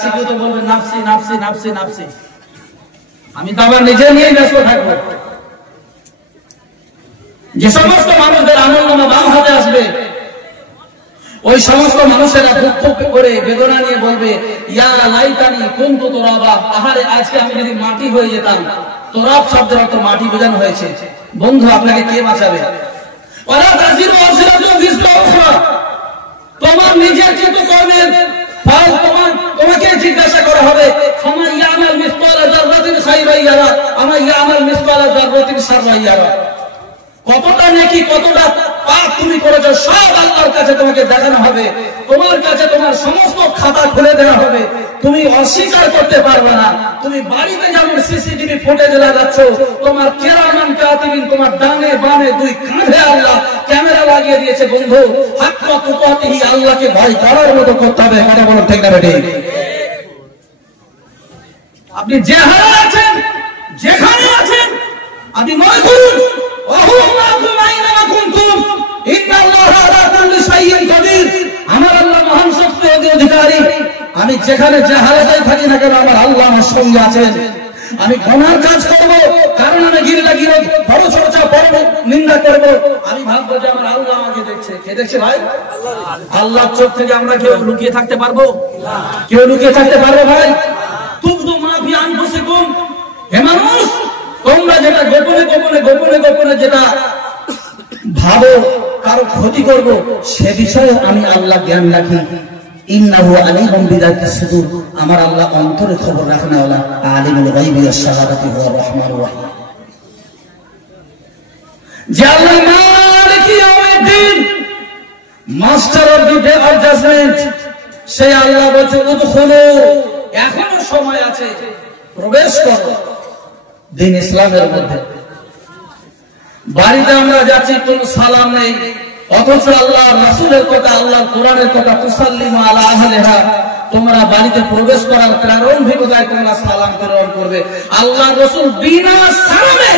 কেউ তো বলবে নাফসি নাফসি নাফসি নাফসি, আমি তো আমার নিজে নিয়েই ব্যস্ত থাকবো। যে সমস্ত মানুষদের আমলনামা বাম হাতে আসবে, ওই সমস্ত মানুষেরা দুঃখ করে বেদনা নিয়ে বলবে, ইয়া লাইতানি কুনতু তুরাবা, আহারে আজকে আমি যদি মাটি হয়ে যেতাম। তুরাব শব্দের অর্থ মাটি বোঝানো হয়েছে। বন্ধু, আপনাকে কে বাঁচাবে? ওয়ালা তাজিরু ওয়াজিরাতুন বিজরা উখরা, তোমার নিজের কৃতকর্মের ফল তোমাকে জিজ্ঞাসা করা হবে। ফামান ইয়ামাল মিসকালা যাররাতিন খায়রান ইয়ারা ওয়া ইয়ামাল মিসকালা যাররাতিন শাররান ইয়ারা। কতটা নেকি কতটা পাপ তুমি করেছো সব আল্লাহর কাছে তোমাকে দেখানো হবে। তোমার কাছে তোমার সমস্ত খাতা খুলে দেওয়া হবে, তুমি অস্বীকার করতে পারবে না। তুমি বাড়িতে যেমন সিসিটিভি ফুটেজ লাগাচ্ছ, তোমার কিরামান কাতিবিন তোমার ডানে বামে দুই কাঁধে আল্লাহ ক্যামেরা লাগিয়ে দিয়েছে। বন্ধু, হাক্কা তুকাতিহি, আল্লাহকে ভয় করার মতো করতে হবে। কথা বলো ঠিক না বেঠিক? আপনি যে হারে আছেন, যেখানে আছেন, আপনি মনে করুন আমার আল্লাহ মহান শক্তি অধিকারী। আমি যেখানে যে হালাতে থাকি না কেন, আমার আল্লাহ আমার সঙ্গে আছেন। আমি গুনার কাজ করব, কারণ আমি গিরলা গিরত বড় চর্চা পর্ব নিন্দা করব, আমি ভাববো যে আমার আল্লাহ আমাকে দেখছে। কে দেখছে ভাই? আল্লাহর চোখ থেকে আমরা কেউ লুকিয়ে থাকতে পারবো? কেউ লুকিয়ে থাকতে পারবো ভাই? তুবদু মা ফি আনফুসিকুম, হে মানুষ, তোমরা যেটা গোপনে গোপনে গোপনে গোপনে যেটা ভাবো কারো ক্ষতি করব, সে বিষয়ে আমি আল্লাহ জ্ঞান রাখি। ইন্নাহু আলিমুম বিযাতিস সুদূর, আমার আল্লাহ অন্তরে খবর রাখেন ওয়ালা আলিমুল গায়বি ওয়াস শাহাদাতি হুয়ার রহমানুর রহিম। যে আল্লাহ মালিকি ইয়াউমিদ্দিন, master of the day of judgement, সেই আল্লাহ বলছে উদখুলু, এখনো সময় আছে, প্রবেশ করো দিন ইসলামের মধ্যে। বাড়িতে আমরা যাচ্ছি, কোন সালাম নেই, অথচ আল্লাহ রাসূলের কথা, আল্লাহ কোরআনের কথা, তুসাল্লিমু আলা আহলিহা, তোমরা বাড়িতে প্রবেশ করার প্রারম্ভিকতায় তোমরা সালাম গ্রহণ করবে। আল্লাহ রাসূল বিনা সালামে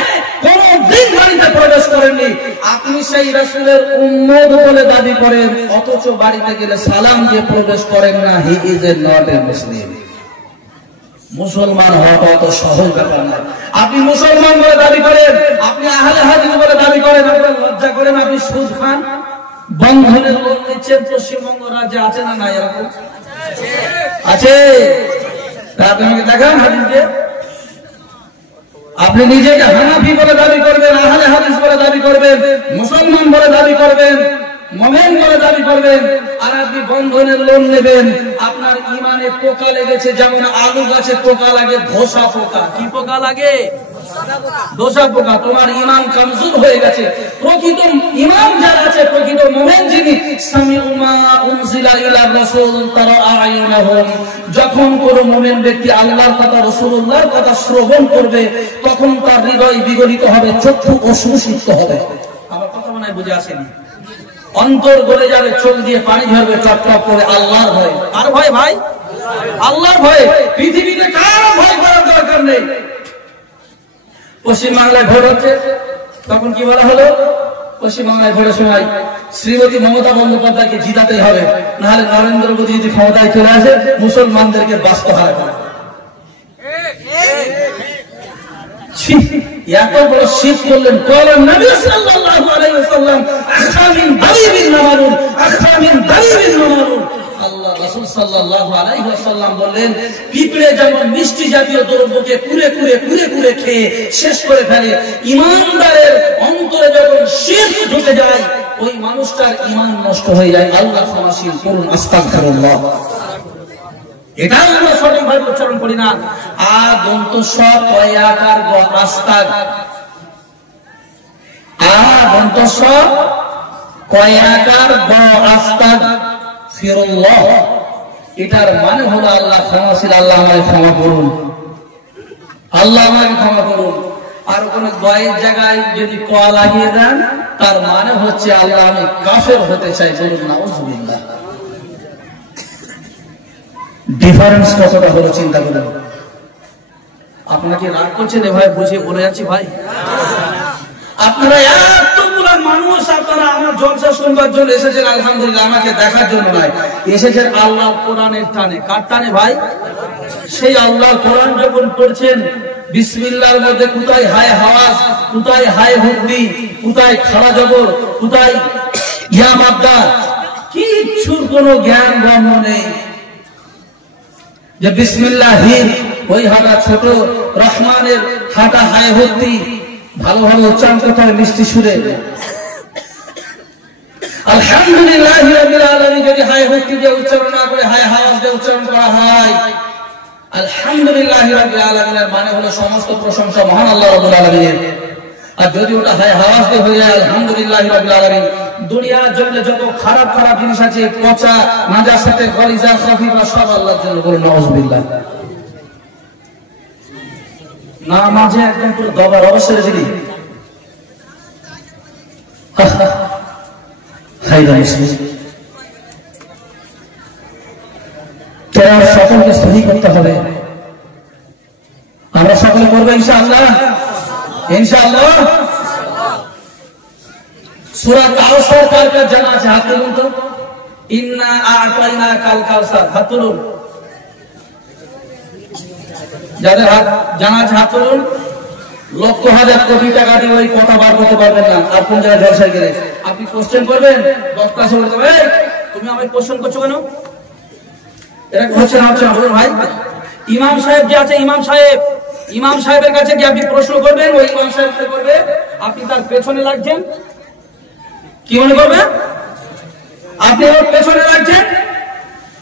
কোনদিন বাড়িতে প্রবেশ করেননি। আপনি সেই রাসূলের উম্মত বলে দাবি করেন, অথচ বাড়িতে গেলে সালাম দিয়ে প্রবেশ করেন না। He is a not a Muslim. মুসলমান হওয়াটা অত সহজ ব্যাপার না। আপনি মুসলমান বলে দাবি করেন, আপনি আহলে হাদিস বলে দাবি করেন, আপনার লজ্জা করেন, আপনি সুদ খান, বন্ধনের লোন নিচ্ছেন। পশ্চিমবঙ্গ রাজ্যে আছে না নাই? এরকম আছে। আপনাকে দেখান হাদিস দিয়ে। আপনি নিজেকে হানাফি বলে দাবি করবেন, আহলে হাদিস বলে দাবি করবেন, মুসলমান বলে দাবি করবেন, মুমিন বলে দাবি করবেন, আর আপনি বন্ধনের লোন নেবেন। আপনার ইমানে পোকা লেগেছে, যেমন আলু গাছে পোকা লাগে, ধোসা পোকা। কি পোকা লাগে? ধোসা পোকা। তোমার ইমান কমজোর হয়ে গেছে। প্রকৃত ইমান যার আছে, প্রকৃত মুমিন যিনি, সামিউ মা উনজিলা ইলা রাসূল তারা আয়ুনাহুম, যখন কোন মুমিন ব্যক্তি আল্লাহর কথা, রাসূলুল্লাহর কথা শ্রবণ করবে, তখন তার হৃদয় বিগলিত হবে, চক্ষু অশ্রুসিক্ত হবে। আমার কথা মনে হয় বুঝে আসেনি? অন্তর গলে যাবে, চোখ দিয়ে পানি ঝরবে টপ টপ করে। আল্লাহর ভয়। কার ভয় ভাই? আল্লাহর ভয়। পৃথিবীতে কারো ভয় করার দরকার নেই। পশ্চিমবাংলায় ভোট হচ্ছে, তখন কি বলা হলো? পশ্চিমবাংলায় ভোটের সময় শ্রীমতী মমতা বন্দ্যোপাধ্যায়কে জিতাতেই হবে, নাহলে নরেন্দ্র মোদী যদি ক্ষমতায় চলে আসে মুসলমানদেরকে বাস্তহারা করে। এত বড় শীত করলেন, কলেন নবী সাল্লাল্লাহু আলাইহি ওয়াসাল্লাম, আখামিন দাবিবিন নামারুন, আখামিন দাবিবিন নামারুন। আল্লাহ রাসূল সাল্লাল্লাহু আলাইহি ওয়াসাল্লাম বললেন, পিঁপড়ে যেমন মিষ্টি জাতীয় দ্রব্যকে কুরে কুরে কুরে কুরে খেয়ে শেষ করে ফেলে, ইমানদারের অন্তরে যখন শিরক ঢুকে যায়, ওই মানুষটার ঈমান নষ্ট হয়ে যায়। আল্লাহ ক্ষমাশীল, করুন আস্তাগফিরুল্লাহ। এটা আমরা সঠিকভাবে উচ্চারণ করি না। আদন্ত সব কয়াকার গ আস্তাগ, আদন্ত সব কয়াকার গ আস্তাগ ফিরুল্লাহ, এটার মানে হলো আল্লাহ ক্ষমাশীল, আল্লাহ আমাকে ক্ষমা করুন, আল্লাহ আমাকে ক্ষমা করুন। আর কোন গয়ের জায়গায় যদি ক লাগিয়ে দেন, তার মানে হচ্ছে আল্লাহ আমি কাফের হতে চাই, বলুন নাউযুবিল্লাহ। ডিফারেন্স কতটা হলো চিন্তা করুন। আপনাকে রাগ করছেন এভাবে বুঝিয়ে বলে যাচ্ছি ভাই? আপনারা এতগুলো মানুষ, আপনারা আমার জলসা শুনবার জন্য এসেছেন, আলহামদুলিল্লাহ, আমাকে দেখার জন্য নয়, এসেছেন আল্লাহ কোরআনের টানে। কার টানে ভাই? সেই আল্লাহ কোরআন যখন পড়ছেন, বিসমিল্লাহর মধ্যে কোথায় হায় হাওয়াজ, কোথায় হায় হুদ্দি, কোথায় খাড়া জবর, কোথায় ইয়া মাদ্দা, কিচ্ছুর কোনো জ্ঞান গম্য নেই। যে বিসমিল্লাহির ওই হাঁটা ছোট, রহমানের হাঁটা হায় হুদ্দি, ভালোভাবে উচ্চারণ করতে হবে মিষ্টি সুরে। আলহামদুলিল্লাহি রাব্বিল আলামিন যদি হায় হুদ্দি দিয়ে উচ্চারণ না করে হায় হাওয়াজ দিয়ে উচ্চারণ করা হয়, আলহামদুলিল্লাহি রাব্বিল আলামিনের মানে হলো সমস্ত প্রশংসা মহান আল্লাহ রাব্বুল আলামিনের। আর যদি ওটা হায় হাওয়াজ দিয়ে হয়ে যায় আলহামদুলিল্লাহি রাব্বিল আলামিন, দুনিয়ার জন্য যত খারাপ খারাপ জিনিস আছে, পচা, নাজাসাতে, গলিজা, খাফিফা, সব আল্লাহর জন্য বলে নাউযুবিল্লাহ। না মাঝে একদম পুরো দবার অবসরে দিলি তোরা সকলকে সহি করতে হবে। আমরা সকলে করবো ইনশাআল্লাহ, ইনশাআল্লাহ। সূরা কাউসার কার কার জানা আছে? হাত তুলুন তো। ইন্না আ'তাইনাকাল কাউসার, হাত তুলুন। যাদের হাত জানা আছে হাত তুলুন। লক্ষ হাজার কোটি টাকা দিয়ে ওই কথা বার করতে পারবেন না। আর কোন জায়গায় জলসায় গেলে আপনি কোশ্চেন করবেন, বক্তা এসে বলতে হবে, তুমি আমাকে কোশ্চেন করছো কেন? এটা হচ্ছে না, হচ্ছে না, বলুন ভাই। ইমাম সাহেব যে আছে, ইমাম সাহেবের কাছে গিয়ে আপনি প্রশ্ন করবেন, ওই ইমাম সাহেব করবে, আপনি তার পেছনে লাগছেন, কি মনে করবেন? আপনি ওর পেছনে লাগছেন।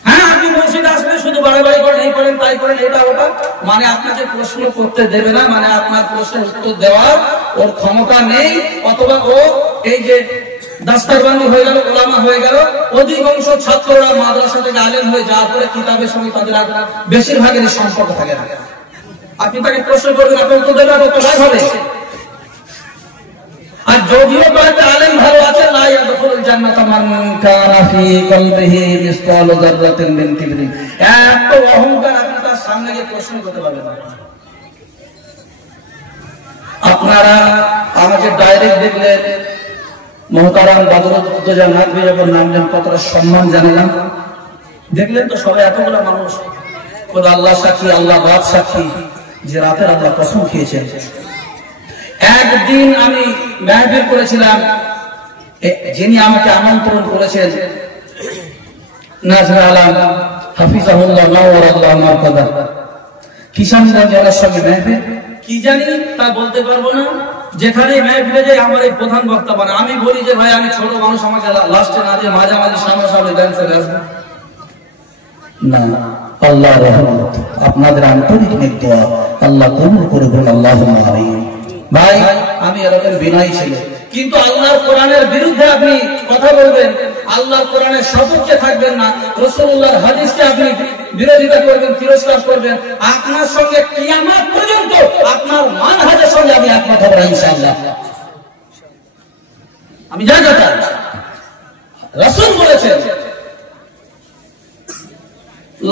হ্যাঁ, আপনি মসজিদে আসলে শুধু বাড়াবাড়ি করেন, এই করেন, তাই করেন, এটা ওটা, মানে আপনাকে প্রশ্ন করতে দেবে না, মানে আপনার প্রশ্নের উত্তর দেওয়ার ওর ক্ষমতা নেই। অথবা ও এই যে দাস্তারবান্দি হয়ে গেল, ওলামা হয়ে গেল, অধিকাংশ ছাত্ররা মাদ্রাসা থেকে আলেম হয়ে যাওয়ার পরে কিতাবের সঙ্গে তাদের বেশিরভাগেরই সম্পর্ক থাকে না। আপনি তাকে প্রশ্ন করবেন, আপনি উত্তর দেবেন, ও তো রাগ হবে। আর যদিও কয়েকটা আলেম ভালো আছে, লা ইয়াদখুলুল জান্নাতা মান কানা ফি কলবিহি মিসকালু যাররাতিন মিন কিবরিন, এত অহংকার, আপনি তার সামনে গিয়ে প্রশ্ন করতে পারবেন না। আপনারা আমাকে ডাইরেক্ট দেখলেন, মুহতারাম বাদরুদ্দোজা নাকবি যখন নামলেন, কতটা সম্মান জানালাম, দেখলেন তো সবাই, এতগুলো মানুষ। খোদা আল্লাহ সাক্ষী, আল্লাহ বাদ সাক্ষী, যে রাতের আল্লাহ কসম খেয়েছেন। একদিন আমি মাহফিল করেছিলাম, যিনি আমাকে আমন্ত্রণ করেছেন নাজরা আলম হাফিজাহুল্লাহ নাওয়ারাল্লাহু মারকাদা, কিষানগঞ্জ জেলার সঙ্গে মাহফিল, কি জানি তা বলতে পারবো না। যেখানে মাহফিলে যাই আমার এই প্রধান বক্তা বানায়। আমি বলি যে ভাই আমি ছোট মানুষ, আমাকে লাস্টে না দিয়ে মাঝামাঝি সামনাসামনি দেন, চলে আসবো না। আল্লাহ রহমত, আপনাদের আন্তরিক দোয়া আল্লাহ কবুল করে বলুন আল্লাহুম্মা আমিন। ভাই আমি এরকম বিনয়ী ছিল, কিন্তু আল্লাহর কোরআনের বিরুদ্ধে আপনি কথা বলবেন, আল্লাহর কোরআনের সপক্ষে থাকবেন না, রাসূলুল্লাহর হাদিসকে আপনি বিরোধিতা করবেন, তিরস্কার করবেন, আপনার সঙ্গে কিয়ামত পর্যন্ত আপনার মানহাজের সঙ্গে আমি একমত হব ইনশাআল্লাহ। আমি যা কথা রাসূল বলেছেন,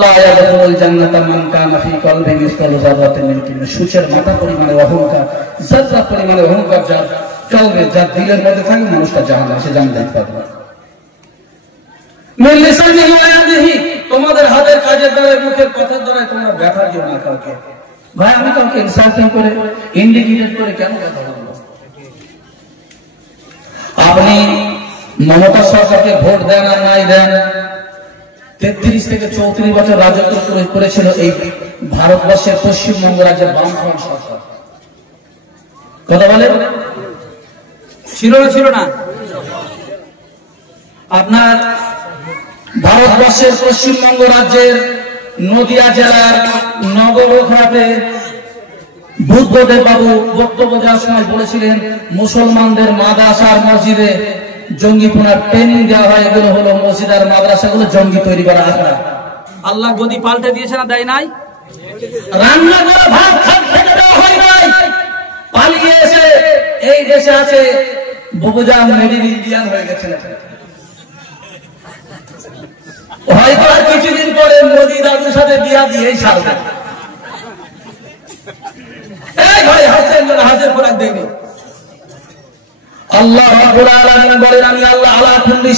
লা ইয়াদখুলুল জান্নাতা মান কানা ফি কলবিহি মিসকালু যাররাতিন মিন কিবরিন, সূচের মাথা পরিমাণে অহংকার, যারা পরিমাণে অহংকার যার কলবে, যার দিলের মধ্যে থাকে, মানুষটা জাহান্নামে, সে জান্নাত পাবে না। মিন লিসানিহি ওয়া ইয়াদিহি, তোমাদের হাতের কাজের দ্বারা, মুখের কথার দ্বারা তোমরা ব্যথা দিও না কাউকে। ভাই আমি কাউকে ইনসাল্টিং করে, ইন্ডিকেট করে কেন কথা বলবো? আপনি মমতা সরকারকে ভোট দেন আর নাই দেন, 33 থেকে 34 বছর রাজত্ব করেছিল এই ভারতবর্ষের পশ্চিমবঙ্গ রাজ্যের বামফ্রন্ট সরকার। কথা বলে ছিল না? আপনার ভারতবর্ষের পশ্চিমবঙ্গ রাজ্যের নদিয়া জেলার নগরঘাটে বুদ্ধদেব বাবু বক্তব্য দেওয়ার সময় বলেছিলেন, মুসলমানদের মাদ্রাসার মসজিদে জঙ্গিপনার ট্রেনিং দেওয়া হয়, এগুলো হলো মসজিদ আর মাদ্রাসাগুলো জঙ্গি তৈরি করা আখড়া। আল্লাহ গদি পাল্টে দিয়েছে না, দেয় নাই? রান্না করে ভাত খেতে দেওয়া হয় নাই, পালিয়ে এসে এই দেশে আছে বুবুজান মেড ইন ইন্ডিয়ান হয়ে গেছে। হয়তো আর কিছুদিন পরে মোদি দাদুর সাথে বিয়া দিয়েই ছাড়বে। এই ভাই হাসের খোরাক দেয়নি। আল্লাহ রাব্বুল আলামিন বলেন, আমি আল্লাহ আলা কুল্লি